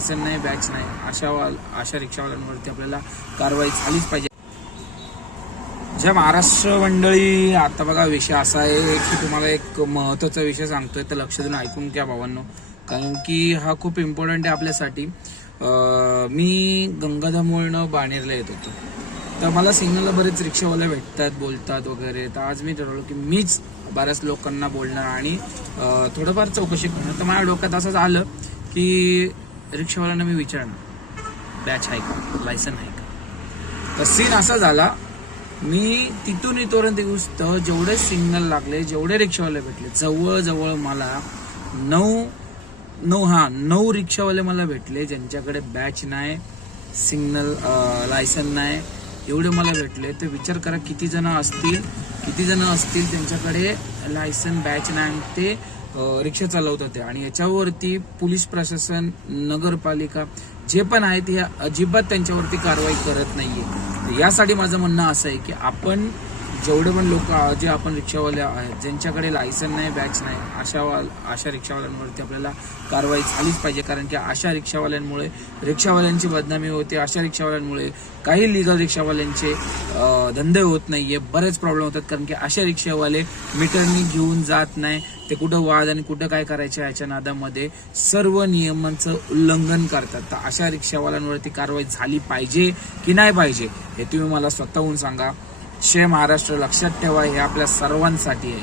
Licence नाही, batch नाही, अशा रिक्षावाल्यांवरती आपल्याला कारवाई झालीच पाहिजे. जय महाराष्ट्र मंडळी, आता बघा विषय असा आहे की तुम्हाला एक महत्त्वाचा विषय सांगतोय, तर लक्ष देऊन ऐकून घ्या भावांनो, कारण की हा खूप इम्पॉर्टंट आहे आपल्यासाठी. मी गंगाधामवळनं बाणेरला येत होतो, तर मला सिग्नलला बरेच रिक्षावाले भेटतात, बोलतात वगैरे. तर आज मी ठरवलं की मीच बऱ्याच लोकांना बोलणार आणि थोडंफार चौकशी करणार. तर माझ्या डोक्यात असंच आलं की रिक्षावाल्यांना मी विचारणार, बॅच आहे का, लायसन आहे का. तर सीन असा झाला, मी तिथून इथपर्यंत गोष्ट जेवढे सिग्नल लागले, जेवढे रिक्षावाले भेटले, जवळजवळ मला 9 रिक्षावाले मला भेटले ज्यांच्याकडे बॅच नाही, सिग्नल लायसन नाही, एवढे मला भेटले. तर विचार करा किती जण असतील त्यांच्याकडे लायसन, बॅच नाही आणि ते रिक्षा चालवत होते. आणि याच्यावरती पोलीस प्रशासन, नगरपालिका जे पण आहेत हे अजिबात त्यांच्यावरती कारवाई करत नाहीये. यासाठी माझं म्हणणं असं आहे की आपण जेवढे पण लोक जे आपण रिक्षावाले आहेत ज्यांच्याकडे लायसन नाही, बॅच नाही, अशा रिक्षावाल्यांवरती आपल्याला कारवाई झालीच पाहिजे. कारण की अशा रिक्षावाल्यांमुळे रिक्षावाल्यांची बदनामी होते, अशा रिक्षावाल्यांमुळे काही लिगल रिक्षावाल्यांचे धंदे होत नाहीये, बरेच प्रॉब्लेम होतात. कारण की अशा रिक्षावाले मीटरनी घेऊन जात नाही, ते कुठं वाद आणि कुठं काय करायचं याच्या नादामध्ये सर्व नियमांचं उल्लंघन करतात. तर अशा रिक्षावाल्यांवरती कारवाई झाली पाहिजे की नाही पाहिजे हे तुम्ही मला स्वतःहून सांगा. जय महाराष्ट्र, लक्षात ठेवा, हे आपल्या सर्वांसाठी आहे.